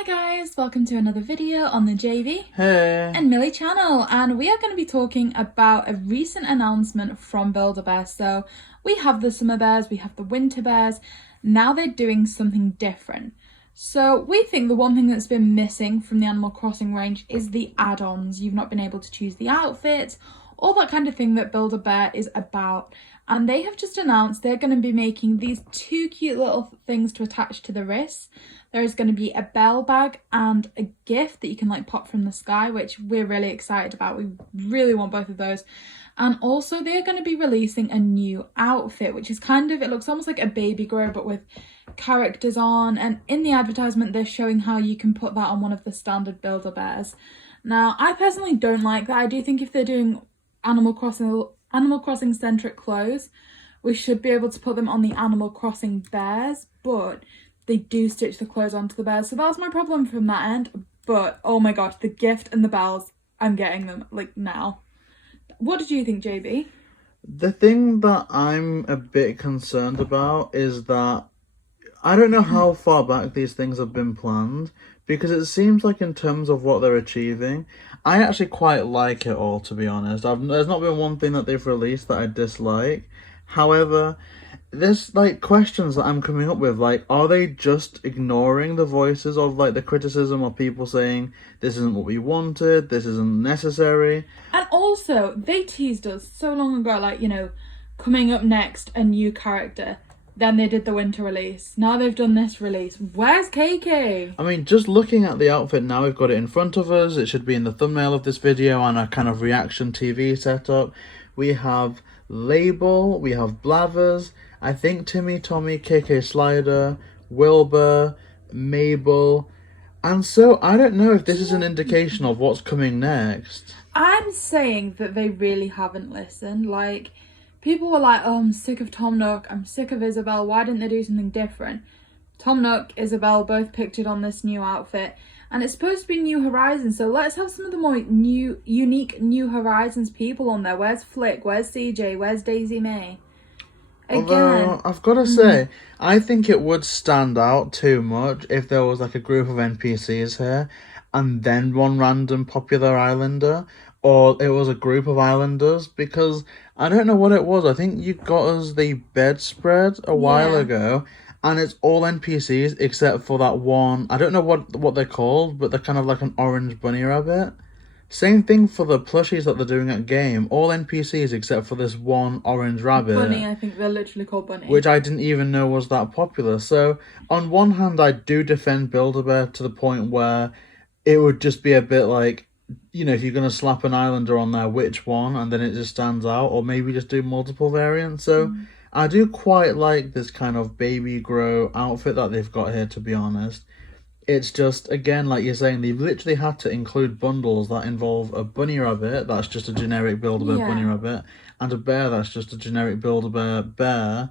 Hi guys, welcome to another video on the JV Hey. and Millie channel, and we are going to be talking about a recent announcement from Build-A-Bear. So we have the summer bears, we have the winter bears, now they're doing something different. So we think the one thing that's been missing from the Animal Crossing range is the add-ons. You've not been able to choose the outfits, all that kind of thing that Build-A-Bear is about. And they have just announced they're going to be making these two cute little things to attach to the wrists. There is going to be a bell bag and a gift that you can like pop from the sky, which we're really excited about. We really want both of those. And also they're going to be releasing a new outfit, which is kind of, it looks almost like a baby grow, but with characters on. And in the advertisement, they're showing how you can put that on one of the standard Build-A-Bears. Now, I personally don't like that. I do think if they're doing Animal Crossing centric clothes, we should be able to put them on the Animal Crossing bears, but they do stitch the clothes onto the bears, so that's my problem from that end. But oh my gosh, the gift and the bells, I'm getting them like now. What did you think, JB? The thing that I'm a bit concerned about is that I don't know how far back these things have been planned, because it seems like in terms of what they're achieving, I actually quite like it all, to be honest. There's not been one thing that they've released that I dislike. However, there's like questions that I'm coming up with, like, are they just ignoring the voices of like the criticism of people saying this isn't what we wanted, this isn't necessary? And also, they teased us so long ago, like, you know, coming up next, a new character. Then they did the winter release. Now they've done this release. Where's KK? I mean, just looking at the outfit now, we've got it in front of us. It should be in the thumbnail of this video and a kind of reaction TV setup. We have Label, we have Blathers, I think Timmy, Tommy, KK Slider, Wilbur, Mabel. And so I don't know if this is an indication of what's coming next. I'm saying that they really haven't listened. Like, people were like, oh, I'm sick of Tom Nook, I'm sick of Isabelle, why didn't they do something different? Tom Nook, Isabelle, both pictured on this new outfit. And it's supposed to be New Horizons, so let's have some of the more unique New Horizons people on there. Where's Flick? Where's CJ? Where's Daisy May? Although, I've got to say, I think it would stand out too much if there was like a group of NPCs here and then one random popular islander, or it was a group of islanders, because I don't know what it was. I think you got us the bedspread a while ago, and it's all NPCs except for that one. I don't know what they're called, but they're kind of like an orange bunny rabbit. Same thing for the plushies that they're doing at game. All NPCs except for this one orange rabbit. Bunny, I think they're literally called Bunny. Which I didn't even know was that popular. So, on one hand, I do defend Build-A-Bear to the point where it would just be a bit like, you know, if you're going to slap an islander on there, which one? And then it just stands out. Or maybe just do multiple variants. So, I do quite like this kind of baby grow outfit that they've got here, to be honest. It's just, again, like you're saying, they've literally had to include bundles that involve a bunny rabbit, that's just a generic Build-A-Bear bunny rabbit, and a bear that's just a generic Build-A-Bear bear,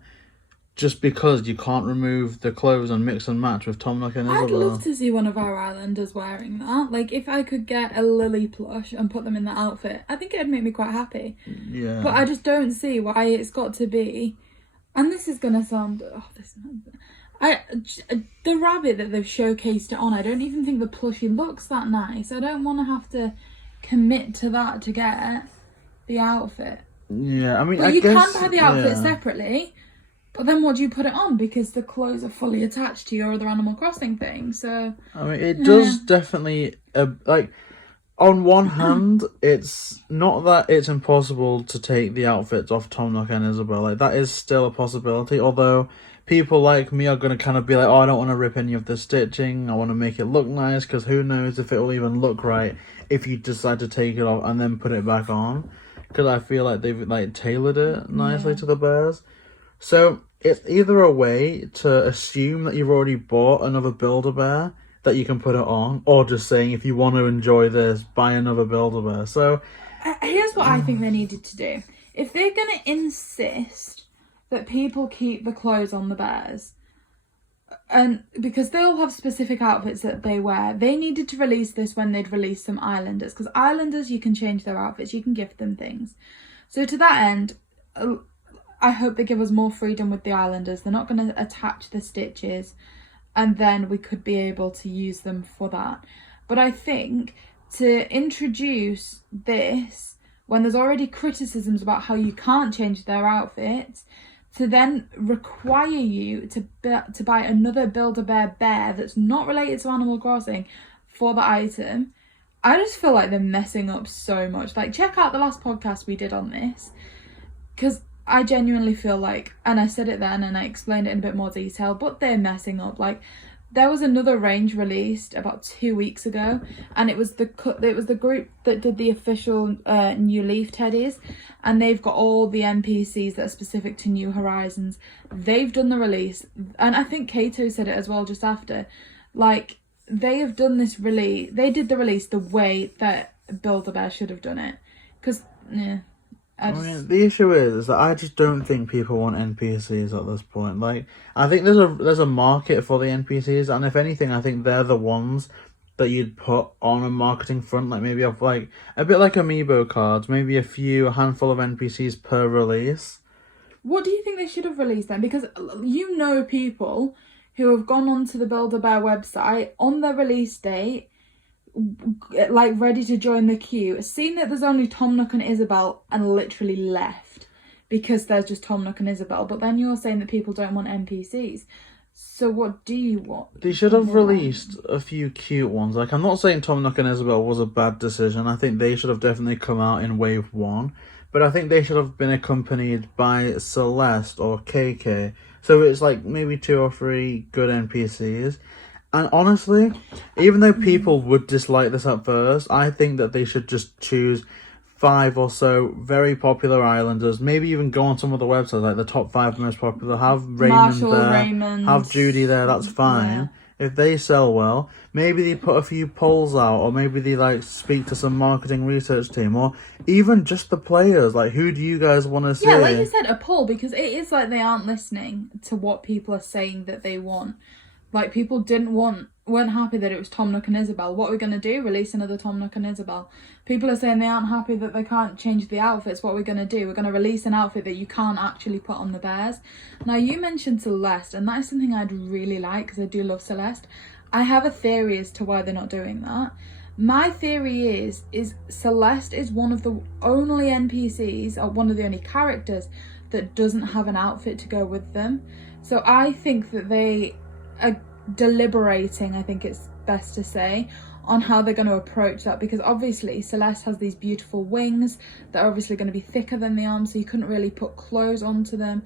just because you can't remove the clothes and mix and match with Tom Nook and Isabelle. I'd love to see one of our islanders wearing that. Like, if I could get a Lily plush and put them in that outfit, I think it'd make me quite happy. Yeah. But I just don't see why it's got to be, and this is going to sound, the rabbit that they've showcased it on, I don't even think the plushie looks that nice. I don't want to have to commit to that to get the outfit. Yeah, I mean, but I you guess, can buy the outfit separately, but then what do you put it on? Because the clothes are fully attached to your other Animal Crossing thing, so... I mean, it does definitely, like, on one hand, it's not that it's impossible to take the outfits off Tom Nook and Isabelle. Like, that is still a possibility, although people like me are going to kind of be like, oh, I don't want to rip any of the stitching, I want to make it look nice, because who knows if it will even look right if you decide to take it off and then put it back on, because I feel like they've like tailored it nicely to the bears. So it's either a way to assume that you've already bought another Build-A-Bear that you can put it on, or just saying, if you want to enjoy this, buy another Build-A-Bear. So here's what I think they needed to do. If they're going to insist that people keep the clothes on the bears, and because they'll have specific outfits that they wear, they needed to release this when they'd release some islanders, because islanders, you can change their outfits, you can gift them things. So to that end, I hope they give us more freedom with the islanders. They're not going to attach the stitches. and then we could be able to use them for that. But I think to introduce this when there's already criticisms about how you can't change their outfits, to then require you to buy another Build-A-Bear bear that's not related to Animal Crossing for the item, I just feel like they're messing up so much. Like, check out the last podcast we did on this, because I genuinely feel like, and I said it then and I explained it in a bit more detail, but they're messing up. Like, there was another range released about 2 weeks ago, and it was the group that did the official New Leaf teddies, and they've got all the NPCs that are specific to New Horizons. They've done the release, and I think Kato said it as well just after. Like, they have done this release. They did the release the way that Build-A-Bear should have done it, because I mean, the issue is that I just don't think people want NPCs at this point. Like, I think there's a market for the NPCs, and if anything, I think they're the ones that you'd put on a marketing front. Like, maybe have like a bit like amiibo cards, maybe a handful of NPCs per release. What do you think they should have released then? Because you know people who have gone onto the Build-A-Bear website on their release date, like ready to join the queue, seen that there's only Tom Nook and Isabelle, and literally left because there's just Tom Nook and Isabelle. But then you're saying that people don't want NPCs. So what do you want? They should have released a few cute ones. Like, I'm not saying Tom Nook and Isabelle was a bad decision. I think they should have definitely come out in wave 1. But I think they should have been accompanied by Celeste or KK. So it's like maybe 2 or 3 good NPCs. And honestly, even though people would dislike this at first, I think that they should just choose 5 or so very popular islanders. Maybe even go on some of the websites, like the top 5 most popular. Have Raymond there, have Judy there, that's fine. Yeah. If they sell well, maybe they put a few polls out, or maybe they like speak to some marketing research team, or even just the players. Like, who do you guys want to see? Yeah, like you said, a poll, because it is like they aren't listening to what people are saying that they want. Like, people weren't happy that it was Tom Nook and Isabelle. What are we going to do? Release another Tom Nook and Isabelle. People are saying they aren't happy that they can't change the outfits. What are we going to do? We're going to release an outfit that you can't actually put on the bears. Now, you mentioned Celeste, and that is something I'd really like, because I do love Celeste. I have a theory as to why they're not doing that. My theory is Celeste is one of the only NPCs, or one of the only characters, that doesn't have an outfit to go with them. So I think that they are deliberating, I think it's best to say, on how they're going to approach that, because obviously Celeste has these beautiful wings that are obviously going to be thicker than the arms, so you couldn't really put clothes onto them.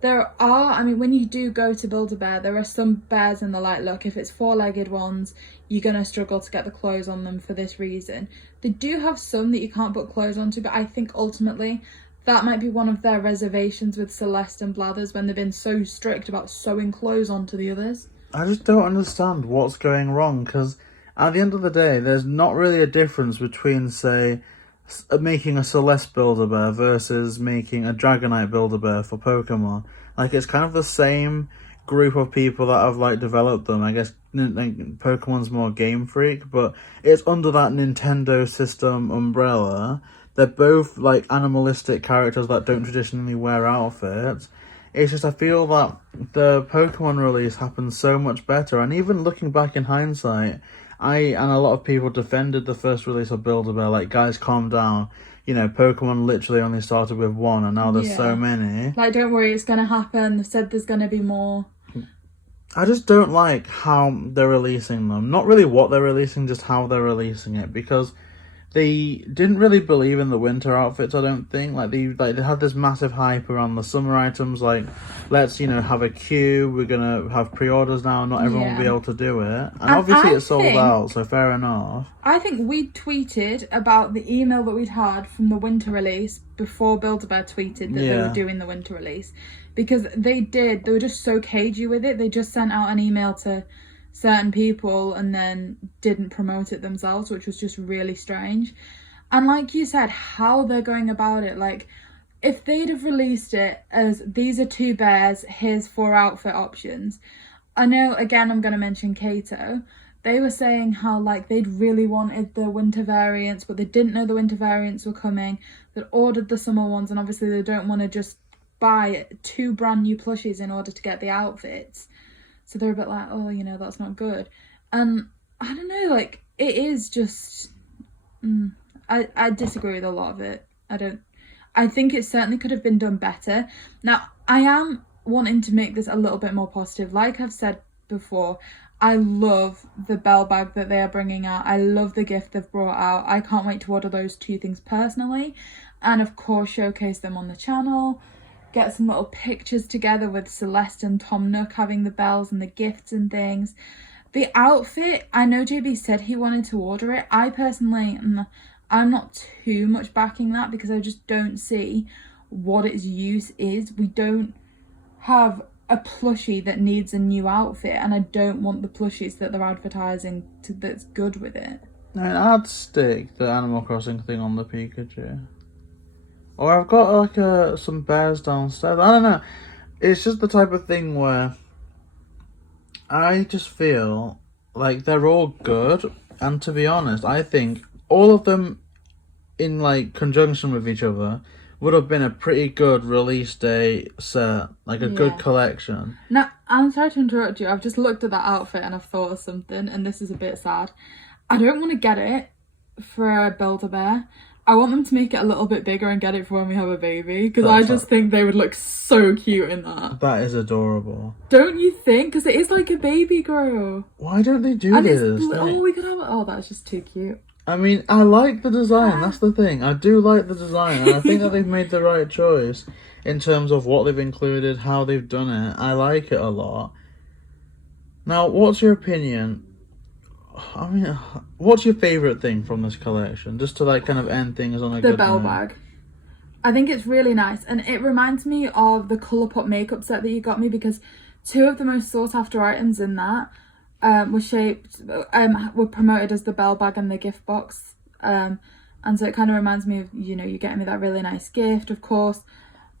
There are, I mean, when you do go to Build-A-Bear, there are some bears in the like, look, if it's 4-legged ones, you're going to struggle to get the clothes on them for this reason. They do have some that you can't put clothes onto, but I think ultimately that might be one of their reservations with Celeste and Blathers, when they've been so strict about sewing clothes onto the others. I just don't understand what's going wrong, because at the end of the day, there's not really a difference between, say, making a Celeste Build-A-Bear versus making a Dragonite Build-A-Bear for Pokemon. Like, it's kind of the same group of people that have, like, developed them. I guess Pokemon's more Game Freak, but it's under that Nintendo system umbrella. They're both, like, animalistic characters that don't traditionally wear outfits. It's just, I feel that the Pokemon release happened so much better, and even looking back in hindsight, and a lot of people defended the first release of Build-A-Bear, like, guys, calm down. You know, Pokemon literally only started with 1, and now there's so many. Like, don't worry, it's going to happen. They said there's going to be more. I just don't like how they're releasing them. Not really what they're releasing, just how they're releasing it, because they didn't really believe in the winter outfits, I don't think. Like, they had this massive hype around the summer items, like, let's, have a queue, we're gonna have pre-orders now, not everyone will be able to do it. And obviously it's sold out, so fair enough. I think we tweeted about the email that we'd had from the winter release before Build-A-Bear tweeted that they were doing the winter release. Because they were just so cagey with it. They just sent out an email to certain people and then didn't promote it themselves, which was just really strange. And like you said, how they're going about it, like, if they'd have released it as, these are 2 bears, here's 4 outfit options. I know, again, I'm going to mention Kato. They were saying how, like, they'd really wanted the winter variants, but they didn't know the winter variants were coming. They'd ordered the summer ones, and obviously they don't want to just buy 2 brand new plushies in order to get the outfits. So they're a bit like, oh, you know, that's not good. And I don't know, like, it is just, I disagree with a lot of it. I think it certainly could have been done better. Now, I am wanting to make this a little bit more positive. Like I've said before, I love the bell bag that they are bringing out. I love the gift they've brought out. I can't wait to order those two things personally. And of course, showcase them on the channel. Get some little pictures together with Celeste and Tom Nook having the bells and the gifts and things. The outfit, I know JB said he wanted to order it. I personally, I'm not too much backing that because I just don't see what its use is. We don't have a plushie that needs a new outfit, and I don't want the plushies that they're advertising that's good with it. I mean, I'd stick the Animal Crossing thing on the Pikachu. Or I've got like some bears downstairs. I don't know. It's just the type of thing where I just feel like they're all good, and to be honest, I think all of them in like conjunction with each other would have been a pretty good release day set, like a good collection. Now, I'm sorry to interrupt you. I've just looked at that outfit and I've thought of something, and this is a bit sad. I don't want to get it for a Build-A-Bear. I want them to make it a little bit bigger and get it for when we have a baby, because I just think they would look so cute in that. That is adorable. Don't you think? Because it is like a baby girl. Why don't they do this? We could have it. Oh, that's just too cute. I mean, I like the design, that's the thing. I do like the design, and I think that they've made the right choice in terms of what they've included, how they've done it. I like it a lot. Now, what's your opinion? I mean, what's your favourite thing from this collection? Just to like kind of end things on a good note. The bell bag. I think it's really nice, and it reminds me of the Colourpop makeup set that you got me, because two of the most sought after items in that were promoted as the bell bag and the gift box, and so it kind of reminds me of, you know, you getting me that really nice gift. Of course,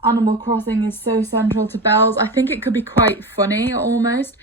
Animal Crossing is so central to bells. I think it could be quite funny almost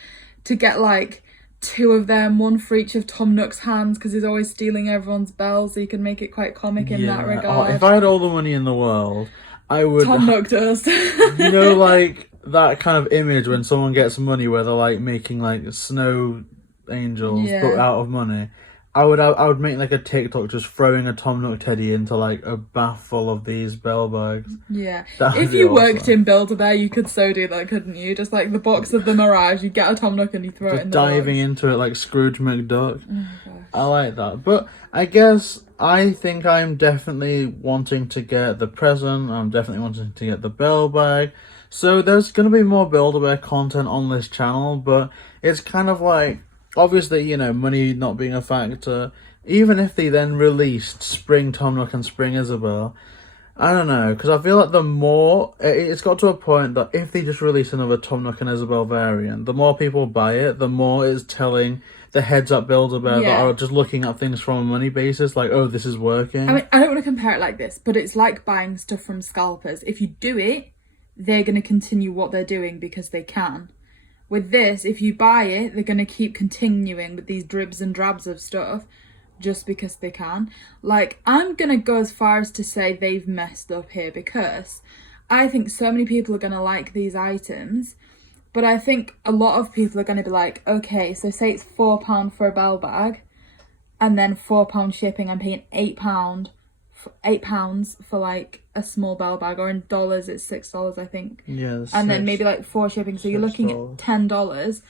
to get like two of them, one for each of Tom Nook's hands, because he's always stealing everyone's bells, so you can make it quite comic in that regard. Oh, if I had all the money in the world, I would. Tom Nook does. You know, like that kind of image when someone gets money where they're like making like snow angels but out of money. I would make like a TikTok just throwing a Tom Nook teddy into like a bath full of these bell bags. Yeah. If you worked in Build-A-Bear, you could so do that, couldn't you? Just like the box of them arrives, you get a Tom Nook and you throw it in the diving box. into it like Scrooge McDuck. Oh, gosh. I like that. But I guess I think I'm definitely wanting to get the present. I'm definitely wanting to get the bell bag. So there's going to be more Build-A-Bear content on this channel, but it's kind of like, obviously, you know, money not being a factor. Even if they then released Spring Tom Nook and Spring Isabel, I don't know, because I feel like the more, it's got to a point that if they just release another Tom Nook and Isabel variant, the more people buy it, the more it's telling the heads up Build-A-Bear that are just looking at things from a money basis, like, oh, this is working. I mean, I don't want to compare it like this, but it's like buying stuff from scalpers. If you do it, they're going to continue what they're doing because they can. With this, if you buy it, they're going to keep continuing with these dribs and drabs of stuff just because they can. Like, I'm going to go as far as to say they've messed up here, because I think so many people are going to like these items, but I think a lot of people are going to be like, okay, so say it's £4 for a bell bag and then £4 shipping. I'm paying £8 for like a small bell bag, or in dollars it's $6, I think. Yeah, and then maybe like 4 shipping, so you're looking at $10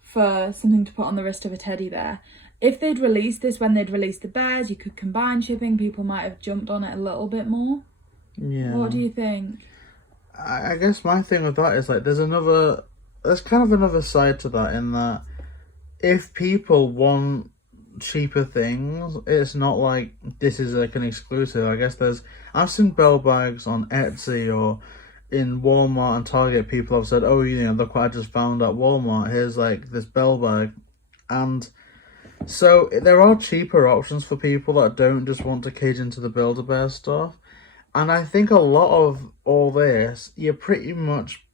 for something to put on the wrist of a teddy bear. If they'd released this when they'd released the bears, you could combine shipping, people might have jumped on it a little bit more. Yeah. What do you think? I guess my thing with that is like there's kind of another side to that, in that if people want cheaper things, it's not like this is like an exclusive. I guess I've seen bell bags on Etsy or in Walmart and Target. People have said, oh, you know, look what I just found at Walmart, here's like this bell bag. And so there are cheaper options for people that don't just want to cage into the Build-A-Bear stuff. And I think a lot of all this, you're pretty much,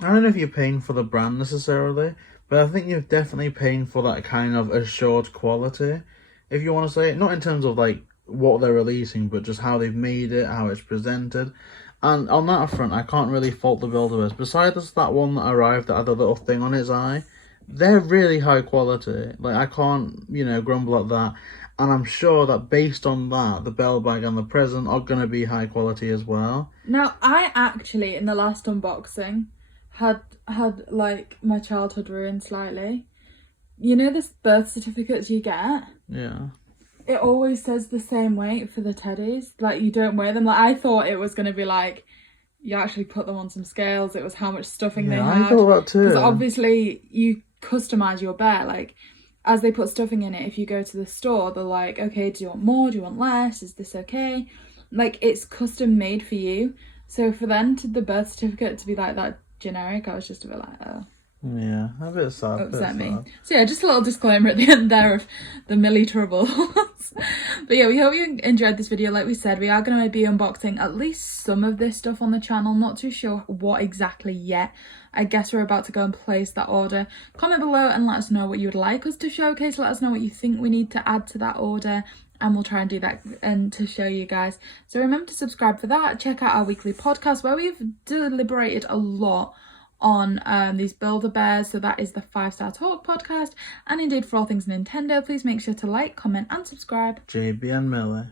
I don't know if you're paying for the brand necessarily, but I think you're definitely paying for that kind of assured quality, if you want to say it. Not in terms of like what they're releasing, but just how they've made it, how it's presented. And on that front, I can't really fault the Build-A-Bears. Besides that one that arrived that had a little thing on its eye, they're really high quality. Like, I can't, grumble at that. And I'm sure that based on that, the bell bag and the present are going to be high quality as well. Now, I actually, in the last unboxing, had like my childhood ruined slightly. You know this birth certificates you get? Yeah. It always says the same weight for the teddies. Like, you don't weigh them. Like, I thought it was going to be like, you actually put them on some scales. It was how much stuffing they had. I thought that too. Because obviously you customise your bear. Like, as they put stuffing in it, if you go to the store, they're like, okay, do you want more? Do you want less? Is this okay? Like, it's custom made for you. So for them to the birth certificate to be like that generic, I was just a bit like, oh. Yeah, a bit sad. Upset me. So yeah, just a little disclaimer at the end there of the Millie troubles. But yeah, we hope you enjoyed this video. Like we said, we are going to be unboxing at least some of this stuff on the channel. Not too sure what exactly yet. I guess we're about to go and place that order. Comment below and let us know what you would like us to showcase. Let us know what you think we need to add to that order, and we'll try and do that and to show you guys. So remember to subscribe for that. Check out our weekly podcast where we've deliberated a lot on these Build-A-Bears. So that is the 5-Star Talk podcast, and indeed for all things Nintendo. Please make sure to like, comment and subscribe. JB and Millie.